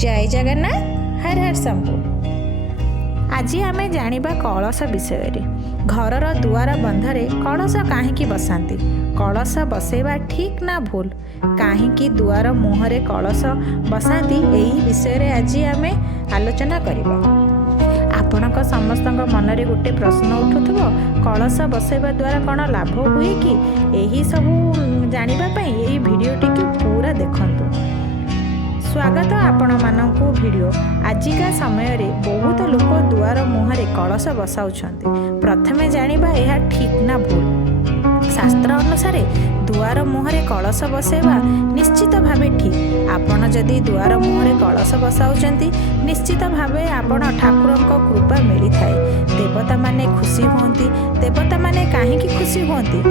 जय जगन्नाथ हर हर शंभु। आज आम जानिबा कलश विषय रे। घरर दुआर बंधरे कलश काहींकी बसाती, कलश बसैबा ठीक ना भूल, काहींकी दुआर मुहरे कलश बसाती, यही विषय रे आज आम आलोचना करिबा। आपणक समस्तଙ୍କ मनरे गोटे प्रश्न उठुथबो, कलश बसैबा द्वारा कौन लाभ हुए कि? यही सबू जानिबा पई एही भिडियोटी को पूरा देखंतु। स्वागत आपण मानकु भिडियो। आजिका समय रे बहुत लोक दुआर मुहरे कलश बसाउछंती। प्रथमे जानिबा यह ठीक ना भूल। शास्त्र अनुसार दुआर मुहरे कलश बसैबा निश्चित भावे ठीक। आपण जदि दुआर मुहरे कलश बसाउछंती निश्चित भावे आपण ठाकुरଙ୍କ कृपा मिली थाए। देवता माने खुशी होंती। देवता माने काहींकी खुशी होंती?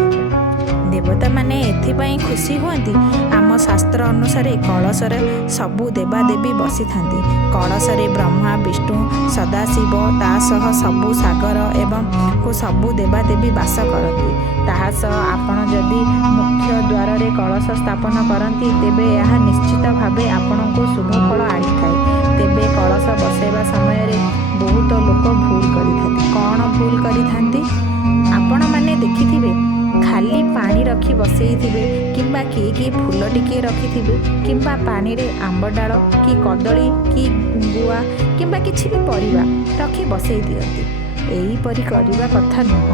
देवता माने एथिपाई खुशी होंती, आम शास्त्र अनुसार कलशरे सबु देवादेवी बसी थांती। कलशरे ब्रह्मा विष्णु सदाशिव तासह सबु सागर एवं को सबु देवादेवी बास करती। तासह आपण जदि मुख्य द्वार रे कलश स्थापन करती तेबे यह निश्चित भावे आपण को शुभ फल आनी थाए। तेबे कलश बसैबा समय रे बहुत लोक भूल करिथांती। कौन भूल करिथांती? आपण माने देखिथिबे खाली पानी रखी बसैथिबे किंबा किए फूल टिके रखिथिबे किंबा पानी रे आंब डाल कि कदली कि गुआ किंबा किछि भी परिबा रखी बसै दियंती। एही परि करिबा कथा नुह।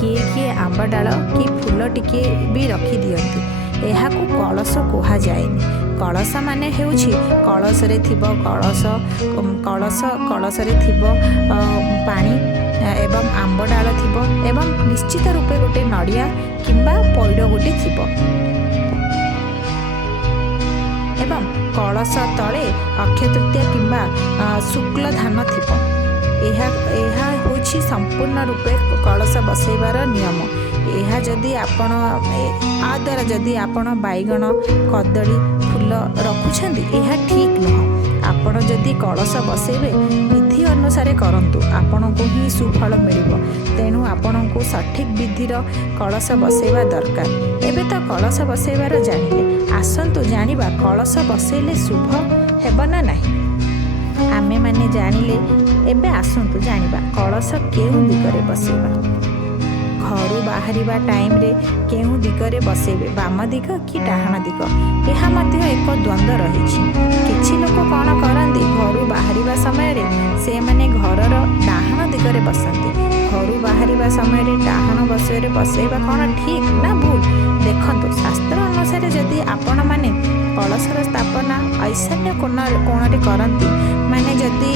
किए आंब डाल कि फूल टिके भी रखी दियंती। एहाकू कलश कुहा जाएनी। कलश माने हेउछि कलश रे थिबो कलश रे थिबो पानी एवं आंब डाल थिबो एवं निश्चित रूपे गोटे नड़िया किंबा पैड गोटे थिबो एवं कलश तले अक्षय तृतीया किंबा शुक्ल धान थिबो। एहा होछि संपूर्ण रूपे कलश बसैबार नियम। एहा जदि आपण आ द्वारा जदि आपण बैगण कदली फूल रखुछंती एहा ठीक नुह। आपण जदि कलश बसैबे विधि अनुसार करंतु, आपण को ही सुफल मिलिबो। तेणु आपण को सठिक विधिर कलश बसैबा दरकार। एबे तो कलश बसैबार जानिले, आसंतु जानिबा कलश बसैले शुभ हेब ना नाही। आमे माने जानिले, एबे आसंतु जानिबा कलश केउ दिगरे बसैबा। घरू बाहरिबा टाइम रे केउ दिगरे बसैबे, बाम दिग कि डाहाण दिग? एहा मध्य एक द्वंद्व रहिछि। किछि लोक कौन करंती, घरू बाहरिबा समय रे से माने घरर डाहाण दिगरे बसंती। घरू बाहरिबा समय रे डाहाण बसैरे बसैबा कौन ठीक ना भूल? देखंतु शास्त्र अनुसार जदि आपण माने कलशर स्थापना ऐशान्य कोणरे करंती, माने जदि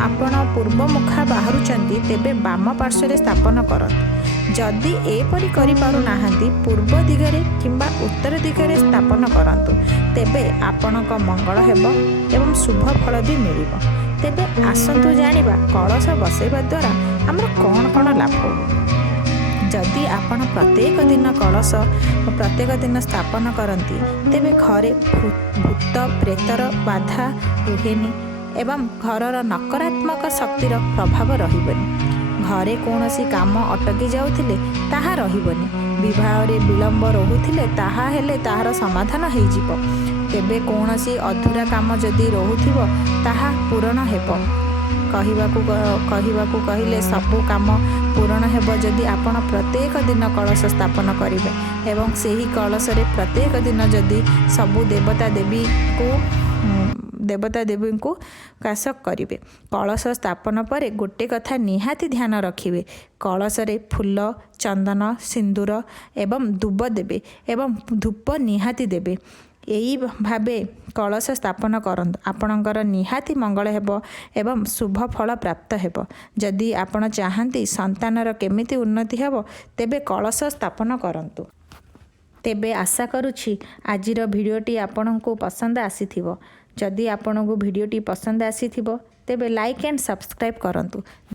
आपण पूर्व मुखा बाहरुचंती तेबे बाम पार्श्व स्थापन करंतु। जदि एपरि करि पारु नाहंती पूर्व दिगरे किंबा उत्तर दिगरे स्थापन करंतु, तेबे आपणक मंगल हेबो एवं शुभ फल भी मिलिबो। तेबे आसंतु जानिबा कलश बसैबा द्वारा हमर कौन लाभ हो। जदि आपण प्रत्येक दिन कलश प्रत्येक दिन स्थापन करंती तेबे घरे भूत प्रेतर बाधा रुहेनी एवं घरर नकारात्मक शक्तिर प्रभाव रहिबनी। घरे कौनसी काम अटकी जाउथिले ताहा रहिबनी। विवाह रे विलंब रहुथिले ताहा हेले ताहार समाधान हेइ जिवो। तेबे कौनसी अधूरा काम जदि रहुथिबो ताहा पूर्ण हेबो। कहिबाकू कहिले सबु काम पूर्ण हेबो जदि आपण प्रत्येक दिन कलश स्थापन करिवे एवं सेही कलश रे प्रत्येक दिन जदि सबु देवता देवी को काश करिवे। कलश स्थापन पर गोटे कथा निहाती ध्यान रखिवे, कलश रे फूल चंदन सिंदूर एवं दुब देवे एवं धूप निहाती देवे। यही भावे कलश स्थापन करंतु, आपणकर निहाती मंगल हेबो एवं शुभ फल प्राप्त हेबो। जदि आपण चाहंती संतानर केमिति उन्नति हेबो तेबे कलश स्थापन करंतु। तेबे आशा करुछि आजिर भिडियोटी आपणको पसंद आसीथिबो। जदि आपणको भिडियोटी पसंद आसीथिबो तेबे लाइक एंड सब्सक्राइब करंतु।